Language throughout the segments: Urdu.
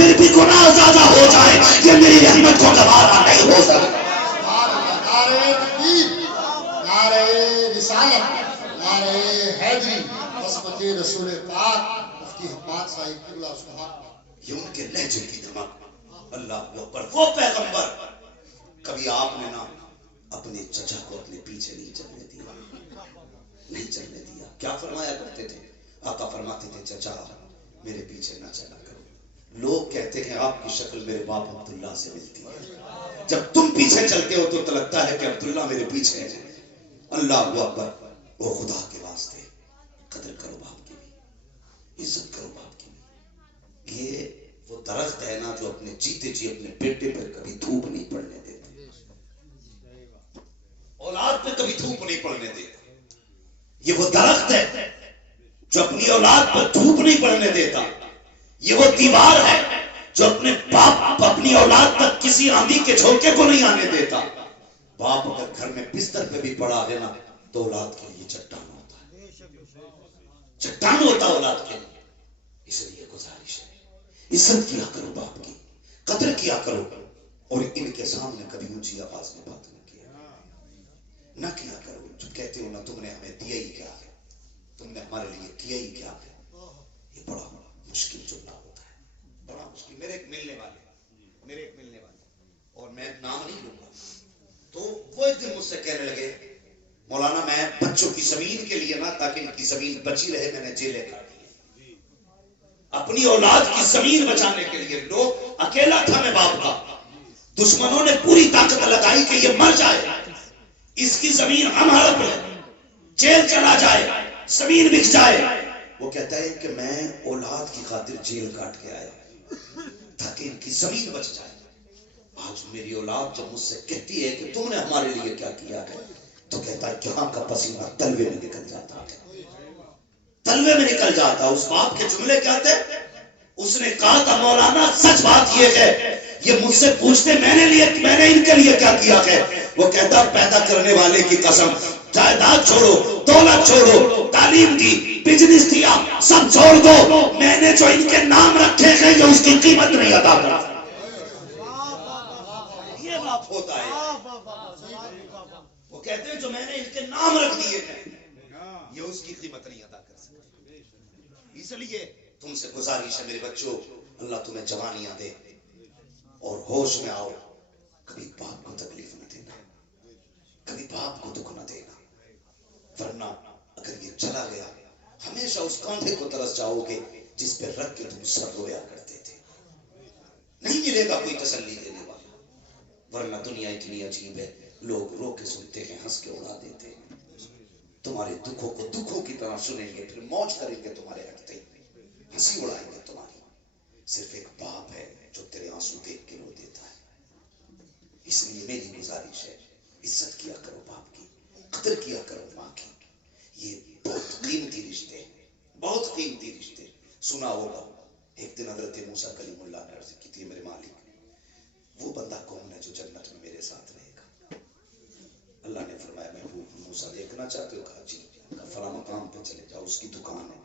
پھر بھی گناہ زیادہ ہو جائے یہ میری رحمت کو گوارا نہیں ہو سکتا. نعرہ تکبیر، نعرہ رسالت، نعرہ حیدری، عصمت رسول پاک مفتی حماد صاحب قبلہ اس کو حق. یہ ان کے لہجے کی دھمک. اللہ اکبر. وہ پیغمبر کبھی آپ نے نا اپنے چچا کو اپنے پیچھے نہیں چلنے دیا، نہیں چلنے دیا. کیا فرمایا کرتے تھے؟ آقا فرماتے تھے چچا میرے پیچھے نہ چلا کرو. لوگ کہتے ہیں آپ کی شکل میرے باپ عبداللہ سے ملتی ہے، جب تم پیچھے چلتے ہو تو لگتا ہے کہ عبداللہ میرے پیچھے ہے. اللہ اکبر. وہ خدا کے واسطے قدر کرو باپ کی بھی، عزت کرو باپ کی بھی. یہ وہ درخت ہے نا جو اپنے جیتے جی اپنے بیٹے پر کبھی دھوپ نہیں پڑنے دیتے، اولاد پہ کبھی دھوپ نہیں پڑنے دیتا. یہ وہ درخت ہے جو اپنی اولاد پر دھوپ نہیں پڑنے دیتا. یہ وہ دیوار ہے جو اپنے باپ اپنی اولاد تک کسی آندھی کے جھونکے کو نہیں آنے دیتا. باپ اگر گھر میں بستر پہ بھی پڑا ہے نا تو اولاد کے لیے چٹان ہوتا ہے، چٹان ہوتا اولاد کے لیے. اس لیے گزارش ہے عزت کیا کرو باپ کی، قدر کیا کرو. اور ان کے سامنے کبھی اونچی آواز میں بات نہ کیا کرو. جو کہتے ہو نا تم نے ہمیں دیا ہی کیا ہے، تم نے ہمارے لیے کیا ہی کیا ہے. یہ بڑا مشکل جملہ ہوتا ہے، بڑا مشکل. میرے ایک ملنے والے اور میں نام نہیں لوں گا، تو وہ ایک دن مجھ سے کہنے لگے مولانا میں بچوں کی زمین کے لیے نا تاکہ ان کی زمین بچی رہے میں نے جیلیں کاٹی ہیں، اپنی اولاد کی زمین بچانے کے لیے. لوگ اکیلا تھا میں باپ کا، دشمنوں نے پوری طاقت لگائی کہ یہ مر جائے، اس کی زمین ہم ہڑپ لیں، جیل چلا جائے، زمین بک جائے. وہ کہتا ہے کہ میں اولاد کی خاطر جیل کاٹ کے آیا تاکہ ان کی زمین بچ جائے. آج میری اولاد جب مجھ سے کہتی ہے کہ تم نے ہمارے لیے کیا کیا ہے تو کہتا ہے یہاں کا پسینہ تلوے میں نکل جاتا ہے، تلوے میں نکل جاتا. اس باپ کے جملے کیا تھے؟ اس نے کہا تھا مولانا سچ بات یہ ہے، یہ مجھ سے پوچھتے میں نے ان کے لیے کیا کیا ہے. وہ کہتا پیدا کرنے والے کی قسم جائیداد چھوڑو، دولت چھوڑو، تعلیم دی، بزنس دیا، سب چھوڑ دو، میں نے جو ان کے نام رکھے ہیں یہ اس کی قیمت نہیں ادا کرتا. یہ باپ ہوتا ہے. وہ کہتے ہیں جو میں نے ان کے نام رکھ دیے ہیں یہ اس کی قیمت نہیں ادا کر سکتا. اس لیے تم سے گزارش ہے میرے بچوں، اللہ تمہیں جوانیاں دے اور ہوش میں آؤ. کبھی باپ کو تکلیف نہ دینا، کبھی باپ کو دکھ نہ دینا، ورنہ اگر یہ چلا گیا ہمیشہ اس کاندھے کو ترس جاؤ گے جس پہ رکھ کے تم سر رویا کرتے تھے. نہیں ملے گا کوئی تسلی دینے والا. ورنہ دنیا اتنی عجیب ہے، لوگ رو کے سنتے ہیں، ہنس کے اڑا دیتے ہیں. تمہارے دکھوں کو دکھوں کی طرح سنیں گے، پھر موج کریں گے تمہارے ہٹتے، ہنسی اڑائیں گے تمہاری. صرف ایک باپ ہے جو تیرے آنسو دیکھ کے رو دیتا ہے. اس لیے میری گزارش ہے عزت کیا کرو باپ کی، قدر کیا کرو ماں کی. یہ بہت قیمتی رشتے ہیں، بہت قیمتی رشتے. سنا ہوگا ایک دن حضرت موسیٰ کلیم اللہ نے عرض کی تھی میرے مالک وہ بندہ کون ہے جو جنت میں میرے ساتھ رہے گا؟ اللہ نے فرمایا محبوب موسیٰ دیکھنا چاہتے ہو؟ کہا جی. فلاں مقام پہ چلے جاؤ، اس کی دکان ہے.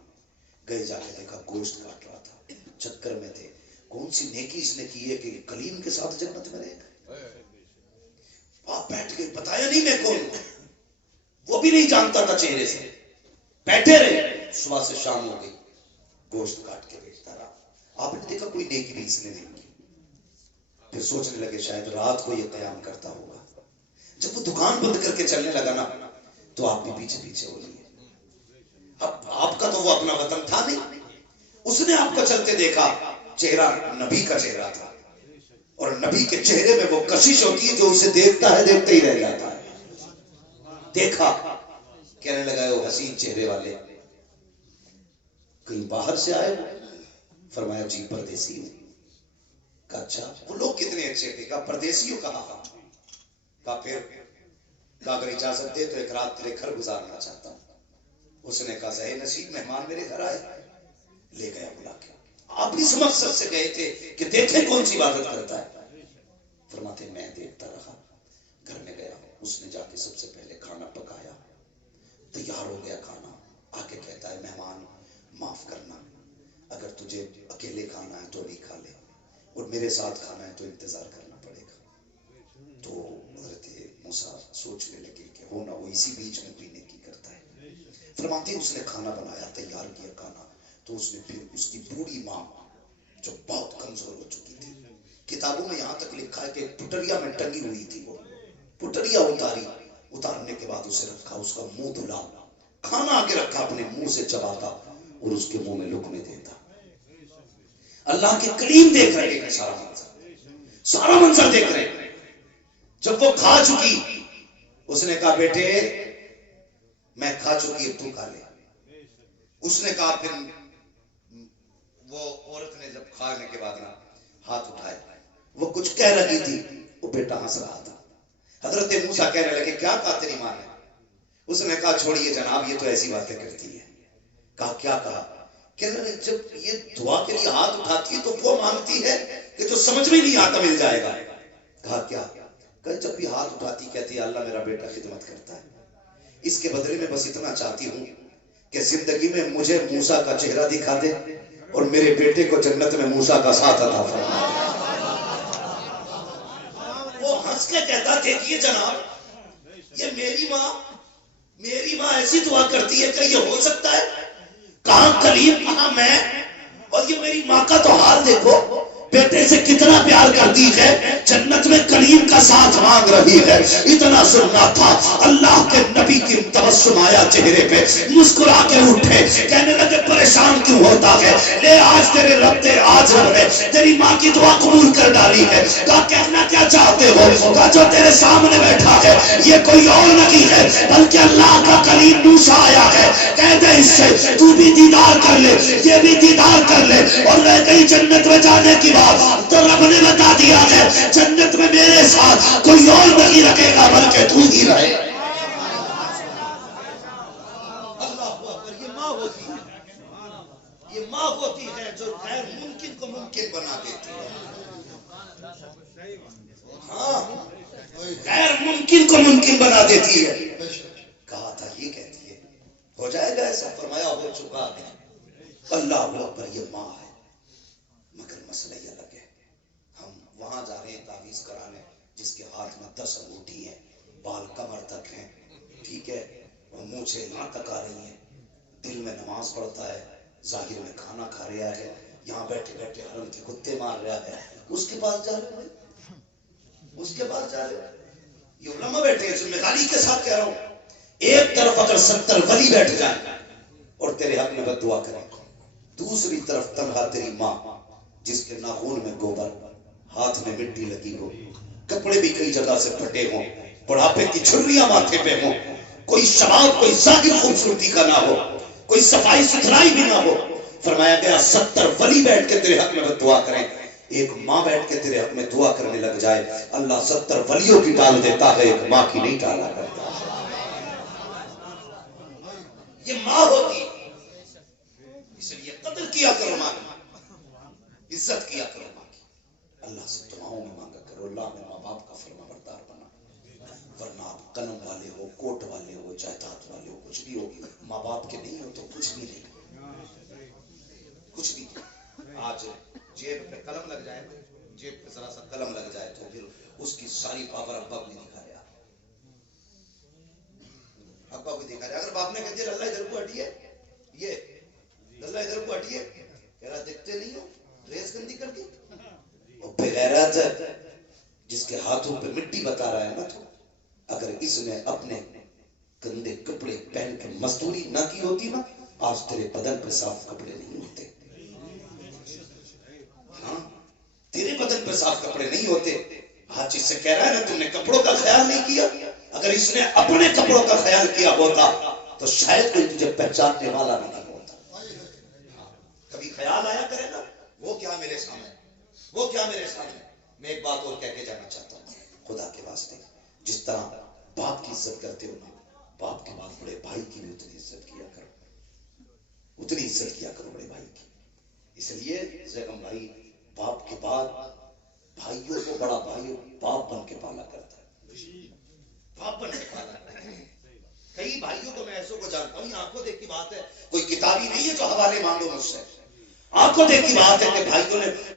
گئے، جا کے دیکھا گوشت کاٹ رہا تھا، چکر میں تھے کون سی نیکی اس نے کی ہے کہ کلیم کے ساتھ جنت میں رہے گا. آپ بیٹھ گئے، بتایا نہیں میں کون ہوں، وہ بھی نہیں جانتا تھا چہرے سے. بیٹھے رہے، صبح سے شام ہو گئی، گوشت کاٹ کے بیچتا رہا. آپ نے دیکھا کوئی نیکی بھی اس نے نہیں کی. پھر سوچنے لگے شاید رات کو یہ قیام کرتا ہوگا. جب وہ دکان بند کر کے چلنے لگا نا تو آپ بھی پیچھے پیچھے ہو لیے. اب آپ کا تو وہ اپنا وطن تھا نہیں، اس نے آپ کو چلتے دیکھا. چہرہ نبی کا چہرہ تھا اور نبی کے چہرے میں وہ کشش ہوتی ہے جو اسے دیکھتا ہے دیکھتے ہی رہ جاتا ہے. دیکھا، کہنے لگا وہ حسین چہرے والے کہیں باہر سے آئے؟ فرمایا جی پردیسی ہوں. کہا اچھا وہ لوگ کتنے اچھے تھے؟ کہا پردیسی ہو. کہا کہا پھر؟ کہا اگر اجازت دے تو ایک رات تیرے گھر گزارنا چاہتا ہوں. اس نے کہا زہے نصیب مہمان میرے گھر آئے. لے گیا بلا کے. آپ اس مقصد سے گئے تھے کہ دیکھیں کون سی عبادت کرتا ہے. فرماتے میں دیکھتا رہا. گھر میں گیا، اس نے جا کے سب سے پہلے کھانا پکایا، تیار ہو گیا کھانا. آکے کہتا ہے مہمان معاف کرنا، اگر تجھے اکیلے کھانا ہے تو ابھی کھا لے، اور میرے ساتھ کھانا ہے تو انتظار کرنا پڑے گا. تو حضرت موسیٰ سوچنے لگے کہ ہونا وہ اسی بیچ میں پینے کی کرتا ہے. فرماتے ہیں اس نے کھانا بنایا, تیار کیا کھانا, تو اس نے پھر اس کی بوڑھی ماں جو بہت کمزور ہو چکی تھی, کتابوں میں یہاں تک لکھا ہے کہ پٹریا میں ٹنگی ہوئی تھی, وہ پٹریا اتاری, اتارنے کے بعد اسے رکھا, اس کا منہ دھلا, کھانا آگے رکھا, اپنے منہ سے چباتا اور اس کے منہ میں لقمے دیتا. اللہ کے کریم دیکھ رہے ہیں سارا منظر دیکھ رہے ہیں. جب وہ کھا چکی, اس نے کہا بیٹے میں کھا چکی, اب تو کھا لے. اس نے کہا, پھر وہ عورت نے جب کھانے کے بعد ہاتھ اٹھائے, وہ کچھ کہہ رہی تھی, وہ بیٹا ہنس رہا تھا. حضرت موسیٰ کہنے لگے کیا کہا تیری ماں نے؟ اس نے کہا چھوڑیے جناب, یہ تو ایسی باتیں کرتی ہے. کہا کیا کہا؟ کہنے لگے جب یہ دعا کے لیے ہاتھ اٹھاتی ہے تو وہ مانگتی ہے کہ جو سمجھ میں نہیں آتا مل جائے گا. کہا کیا؟ کہ جب بھی ہاتھ اٹھاتی کہتی ہے اللہ میرا بیٹا خدمت کرتا ہے, اس کے بدلے میں بس اتنا چاہتی ہوں کہ زندگی میں مجھے موسیٰ کا چہرہ دکھا دے اور میرے بیٹے کو جنت میں موسیٰ کا ساتھ عطا فرما. وہ ہنس کے کہتا دیکھیے جناب, یہ میری ماں ایسی دعا کرتی ہے کہ یہ ہو سکتا ہے؟ کہاں کلیم, کہاں میں, اور یہ میری ماں کا تو حال دیکھو, بیٹے سے کتنا پیار کرتی ہے, جنت میں کلیم کا ساتھ مانگ رہی ہے. اتنا سننا تھا, اللہ کے نبی کی تبسم آیا چہرے پہ, مسکرا کے اٹھے, کہنے لگے پریشان کیوں ہوتا ہے, لے آج تیرے رب نے تیری ماں کی دعا قبول کر ڈالی ہے. کہا کہنا کیا چاہتے ہو؟ کہا جو تیرے سامنے بیٹھا ہے یہ کوئی اور نہیں ہے بلکہ اللہ کا کلیم موسیٰ آیا ہے. کہہ دے اس سے تو بھی دیدار کر لے, یہ بھی دیدار کر لے, اور رہ گئی جنت میں جانے کی بات, تو رب نے بتا دیا ہے جنت میں میرے ساتھ کوئی اور نہیں رکھے گا بلکہ تو ہی رہے. اللہ اکبر. یہ ماں ہوتی ہے جو غیر ممکن کو ممکن بنا دیتی ہے. ہاں, غیر ممکن کو ممکن بنا دیتی ہے. کہا تھا یہ کہتی ہے ہو جائے گا ایسا, فرمایا ہو چکا ہے. اللہ اکبر. یہ ماں ہے, مگر مسئلہ یہ الگ ہے. ہم وہاں جا رہے ہیں تعویذ کرانے, جس کے ہاتھ میں 10 انگوٹھی ہیں, بال کمر تک ہیں, ٹھیک ہے, اور منہ سے یہاں تک آ رہی ہیں, دل میں نماز پڑھتا ہے, ظاہر میں کھانا کھا رہا ہے, یہاں بیٹھے بیٹھے حرم کے کتے مار رہا ہے. اس کے پاس جا رہے ہیں, اس کے پاس جا رہے ہیں. یہ علماء بیٹھے ہیں, ذمہ داری کے ساتھ کہہ رہا ہوں, ایک طرف اگر 70 ولی بیٹھ جائیں اور تیرے حق میں بد دعا کریں, دوسری طرف تنہا تیری ماں جس کے ناخون میں گوبر, ہاتھ میں مٹی لگی ہو, کپڑے بھی کئی جگہ سے پھٹے ہوں, بڑھاپے کی چھریاں ماتھے پہ ہوں, کوئی شباب کوئی ظاہر خوبصورتی کا نہ ہو, کوئی صفائی ستھرائی بھی نہ ہو. فرمایا گیا 70 ولی بیٹھ کے تیرے حق میں بد دعا کریں, ایک ماں بیٹھ کے تیرے حق میں دعا کرنے لگ جائے, اللہ 70 ولیوں کی ٹال دیتا ہے, ایک ماں کی نہیں ٹالا کرتا. یہ ماں ہوتی, اس لیے قدر کیا کرو ماں کی, عزت کیا کرو ماں کی. اللہ سے دعاؤں میں مانگا کرو, اللہ میں ماں باپ کا فرما بردار بنا, ورنہ آپ قلم والے ہو, کوٹ والے ہو, جائیداد والے ہو, کچھ بھی ہو, ماں باپ کے نہیں ہو تو کچھ بھی نہیں, کچھ بھی. آج جیب پہ قلم لگ جائے, جیب پہ ذرا سا قلم لگ جائے تو پھر اس کی ساری پاور ابا کو دکھا رہا, ابا کو دکھا رہا. اگر باپ نے کہہ دیا اللہ ادھر کو ہٹیے, یہ اللہ ادھر کو ہٹیے, کہہ رہا دیکھتے نہیں ہو ڈریس گندی کر دی. اور بغیرت جس کے ہاتھوں پہ مٹی بتا رہا ہے نا, تو اگر اس نے اپنے گندے کپڑے پہن کے مزدوری نہ کی ہوتی نا, آج تیرے بدن پہ صاف کپڑے نہیں ہوتے. ہاں, تیرے بدن پہ صاف کپڑے نہیں ہوتے. آج اس سے کہہ رہا ہے نا تم نے کپڑوں کا خیال نہیں کیا, اگر اس نے اپنے کپڑوں کا خیال کیا ہوتا تو شاید کوئی تجھے پہچاننے والا بھی نہیں ہوتا. کبھی خیال آیا کرے نا, وہ کیا میرے سامنے, وہ کیا میرے سامنے. میں ایک بات اور کہہ کے جانا چاہتا ہوں, خدا کے واسطے جس طرح باپ کی عزت کرتے ہو نا, باپ کے بعد بڑے بھائی کی بھی اتنی عزت کیا کرو, اتنی عزت کیا کرو بڑے بھائی کی. اس لیے زیغم بھائی باپ کے بعد بھائیوں کو بڑا بھائی باپ بن کے پالا کرتا ہے, باپ بن کے پالا کرتا ہے. کئی بھائیوں کو میں ایسوں کو جانتا ہوں, آنکھوں دیکھ کی بات ہے, کوئی کتابی نہیں ہے جو حوالے مانگو مجھ سے, آنکھوں دیکھ کی بات ہے کہ بھائیوں نے